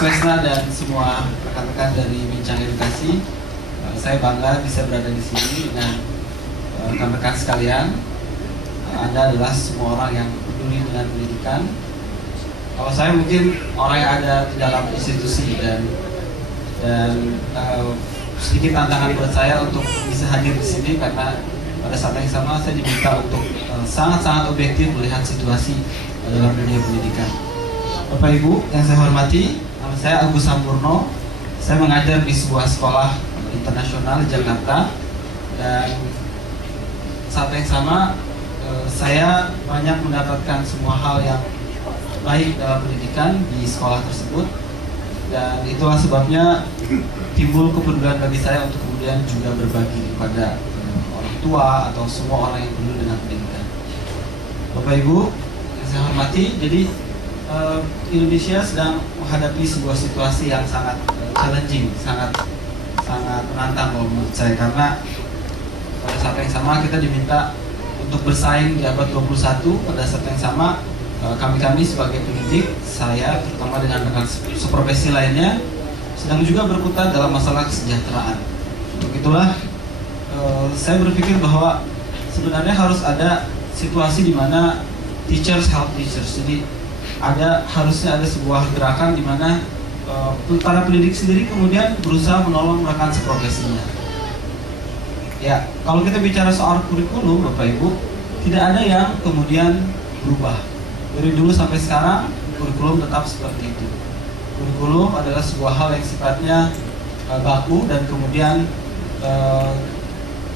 Kresna dan semua rekan-rekan dari Bincang Edukasi. Saya bangga bisa berada di sini dengan rekan-rekan sekalian. Anda adalah semua orang yang peduli dengan pendidikan. Kalau saya mungkin orang yang ada di dalam institusi dan sedikit tantangan buat saya untuk bisa hadir di sini karena pada saat yang sama saya diminta untuk sangat-sangat objektif melihat situasi dalam dunia pendidikan. Bapak Ibu yang saya hormati, nama saya Agus Sampurno. Saya mengajar di sebuah sekolah internasional di Jakarta dan saat yang sama saya banyak mendapatkan semua hal yang baik dalam pendidikan di sekolah tersebut dan itulah sebabnya timbul kepedulian bagi saya untuk kemudian juga berbagi kepada orang tua atau semua orang yang peduli dengan pendidikan. Bapak Ibu yang saya hormati, jadi Indonesia sedang menghadapi sebuah situasi yang sangat challenging, sangat menantang menurut saya karena pada saat yang sama kita diminta untuk bersaing di abad 21. Pada saat yang sama kami sebagai pendidik, saya terutama dengan rekan seprofesi lainnya sedang juga berkutat dalam masalah kesejahteraan. Untuk itulah saya berpikir bahwa sebenarnya harus ada situasi di mana teachers help teachers. Jadi harusnya ada sebuah gerakan di mana para pendidik sendiri kemudian berusaha menolong rekan seprofesinya. Ya, kalau kita bicara soal kurikulum, Bapak Ibu, tidak ada yang kemudian berubah. Dari dulu sampai sekarang, kurikulum tetap seperti itu. Kurikulum adalah sebuah hal yang sifatnya baku dan kemudian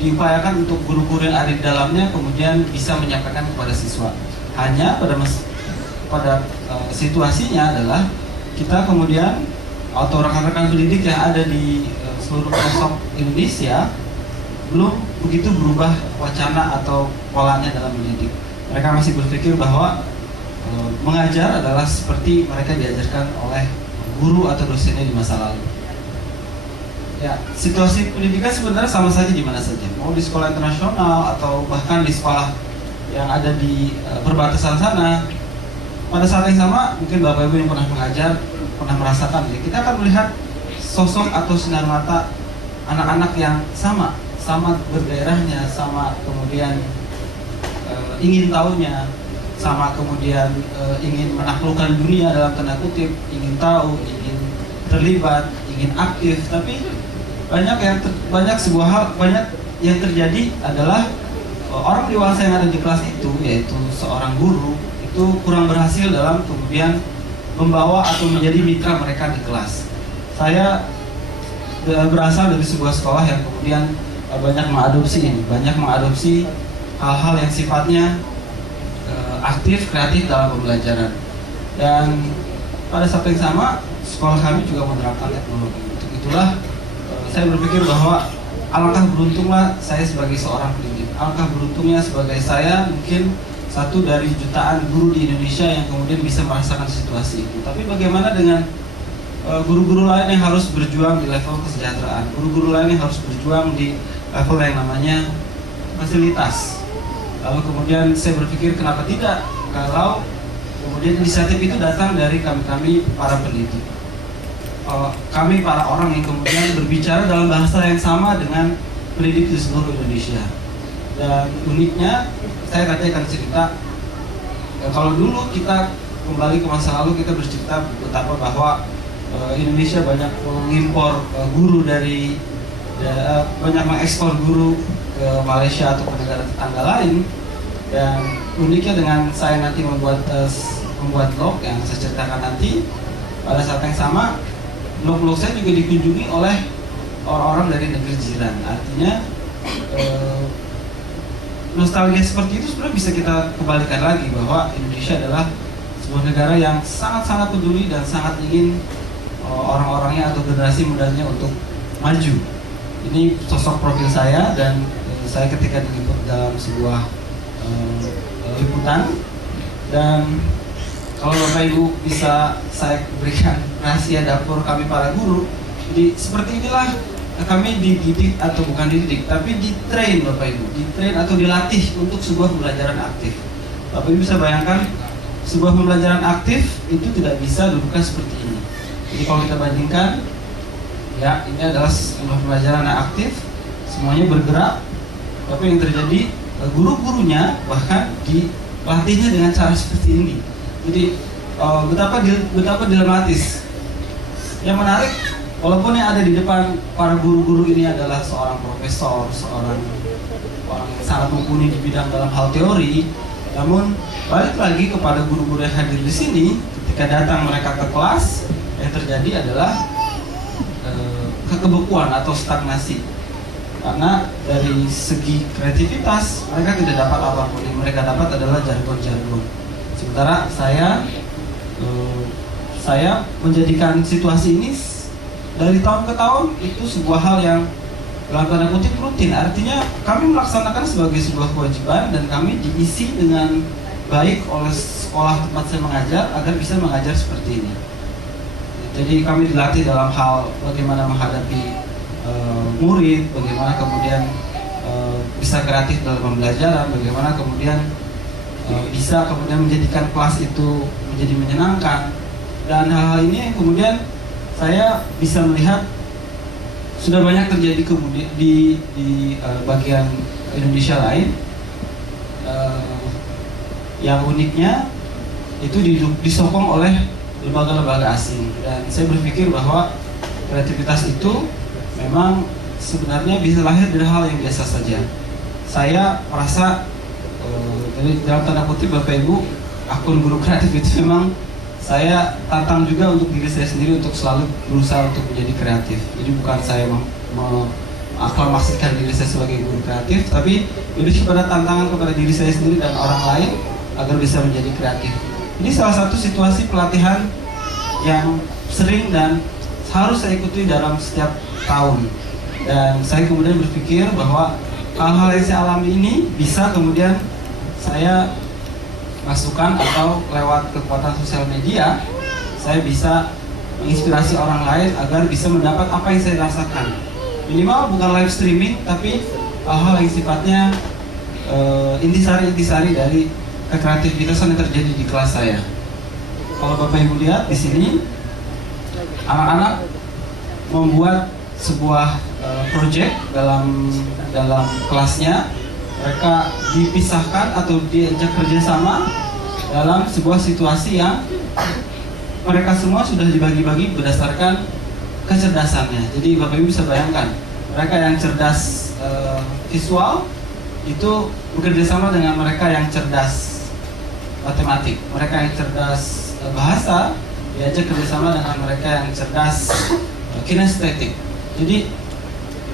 diupayakan untuk guru-guru yang ada di dalamnya kemudian bisa menyampaikan kepada siswa. Hanya pada situasinya adalah kita kemudian atau rekan-rekan pendidik yang ada di seluruh pelosok Indonesia belum begitu berubah wacana atau polanya dalam mendidik. Mereka masih berpikir bahwa mengajar adalah seperti mereka diajarkan oleh guru atau dosennya di masa lalu. Ya, situasi pendidikan sebenarnya sama saja di mana saja, mau di sekolah internasional atau bahkan di sekolah yang ada di perbatasan sana. Pada saat yang sama, mungkin Bapak Ibu yang pernah mengajar, pernah merasakan, ya, kita akan melihat sosok atau sinar mata anak-anak yang sama bergairahnya, sama kemudian ingin tahunya, sama kemudian ingin menaklukkan dunia dalam tanda kutip, ingin tahu, ingin terlibat, ingin aktif. Tapi banyak yang terjadi adalah orang dewasa yang ada di kelas itu, yaitu seorang guru, itu kurang berhasil dalam kemudian membawa atau menjadi mitra mereka di kelas. Saya berasal dari sebuah sekolah yang kemudian banyak mengadopsi hal-hal yang sifatnya aktif, kreatif dalam pembelajaran. Dan pada saat yang sama, sekolah kami juga menerapkan teknologi. Untuk itulah saya berpikir bahwa alangkah beruntunglah saya sebagai seorang pendidik. Alangkah beruntungnya sebagai saya mungkin satu dari jutaan guru di Indonesia yang kemudian bisa merasakan situasi itu. Tapi bagaimana dengan guru-guru lain yang harus berjuang di level kesejahteraan, guru-guru lain yang harus berjuang di level yang namanya fasilitas. Lalu kemudian saya berpikir kenapa tidak kalau kemudian inisiatif itu datang dari kami para pendidik. Kami para orang yang kemudian berbicara dalam bahasa yang sama dengan pendidik di seluruh Indonesia. Dan uniknya, saya tadi akan cerita, kalau dulu kita kembali ke masa lalu, kita bercerita betapa bahwa Indonesia banyak mengimpor guru banyak mengekspor guru ke Malaysia atau ke negara tetangga lain. Dan uniknya dengan saya nanti membuat blog yang saya ceritakan nanti, pada saat yang sama blog saya juga dikunjungi oleh orang-orang dari negeri jiran. Artinya nostalgia seperti itu sebenarnya bisa kita kembalikan lagi bahwa Indonesia adalah sebuah negara yang sangat-sangat peduli dan sangat ingin orang-orangnya atau generasi mudanya untuk maju. Ini sosok profil saya dan saya ketika diliput dalam sebuah liputan. Dan kalau Bapak Ibu bisa saya berikan rahasia dapur kami para guru, jadi seperti inilah kami dididik atau bukan dididik, tapi di-train Bapak Ibu, di-train atau dilatih untuk sebuah pembelajaran aktif. Bapak Ibu bisa bayangkan sebuah pembelajaran aktif itu tidak bisa dudukkan seperti ini. Jadi kalau kita bandingkan, ya ini adalah sebuah pembelajaran yang aktif, semuanya bergerak, tapi yang terjadi guru-gurunya bahkan dilatihnya dengan cara seperti ini. Jadi betapa dilematis. Yang menarik, walaupun yang ada di depan para guru-guru ini adalah seorang profesor, orang yang sangat mumpuni di bidang dalam hal teori, namun balik lagi kepada guru-guru yang hadir di sini, ketika datang mereka ke kelas, yang terjadi adalah kebekuan atau stagnasi. Karena dari segi kreativitas mereka tidak dapat apapun, yang mereka dapat adalah jargon-jargon. Sementara saya menjadikan situasi ini dari tahun ke tahun itu sebuah hal yang dalam tanda kutip rutin. Artinya kami melaksanakan sebagai sebuah kewajiban dan kami diisi dengan baik oleh sekolah tempat saya mengajar agar bisa mengajar seperti ini. Jadi kami dilatih dalam hal bagaimana menghadapi murid, bagaimana kemudian bisa kreatif dalam pembelajaran, bagaimana kemudian bisa kemudian menjadikan kelas itu menjadi menyenangkan. Dan hal-hal ini kemudian saya bisa melihat sudah banyak terjadi kemudian di bagian Indonesia lain. Yang uniknya itu disokong oleh lembaga-lembaga asing, dan saya berpikir bahwa kreativitas itu memang sebenarnya bisa lahir dari hal yang biasa saja. Saya merasa dalam tanda kutip Bapak Ibu, akun guru kreatif itu memang saya tantang juga untuk diri saya sendiri untuk selalu berusaha untuk menjadi kreatif. Jadi bukan saya mengaklamasikan diri saya sebagai guru kreatif, tapi lebih kepada tantangan kepada diri saya sendiri dan orang lain agar bisa menjadi kreatif. Ini salah satu situasi pelatihan yang sering dan harus saya ikuti dalam setiap tahun. Dan saya kemudian berpikir bahwa hal-hal yang saya alami ini bisa kemudian saya masukkan, atau lewat kekuatan sosial media saya bisa menginspirasi orang lain agar bisa mendapat apa yang saya rasakan. Minimal bukan live streaming, tapi hal-hal yang sifatnya intisari-intisari dari kekreativitasan yang terjadi di kelas saya. Kalau Bapak Ibu lihat di sini, anak-anak membuat sebuah project dalam kelasnya. Mereka dipisahkan atau diajak kerjasama dalam sebuah situasi yang mereka semua sudah dibagi-bagi berdasarkan kecerdasannya. Jadi Bapak Ibu bisa bayangkan, mereka yang cerdas visual itu bekerjasama dengan mereka yang cerdas matematik. Mereka yang cerdas bahasa diajak kerjasama dengan mereka yang cerdas kinestetik. Jadi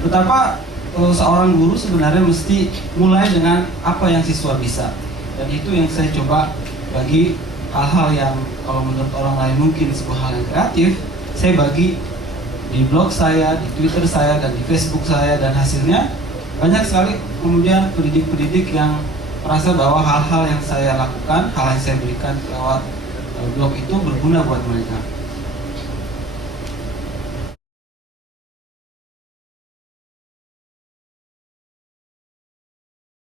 betapa seorang guru sebenarnya mesti mulai dengan apa yang siswa bisa, dan itu yang saya coba bagi hal-hal yang kalau menurut orang lain mungkin sebuah hal yang kreatif, saya bagi di blog saya, di Twitter saya, dan di Facebook saya, dan hasilnya banyak sekali kemudian pendidik-pendidik yang merasa bahwa hal-hal yang saya lakukan, hal yang saya berikan lewat blog itu berguna buat mereka.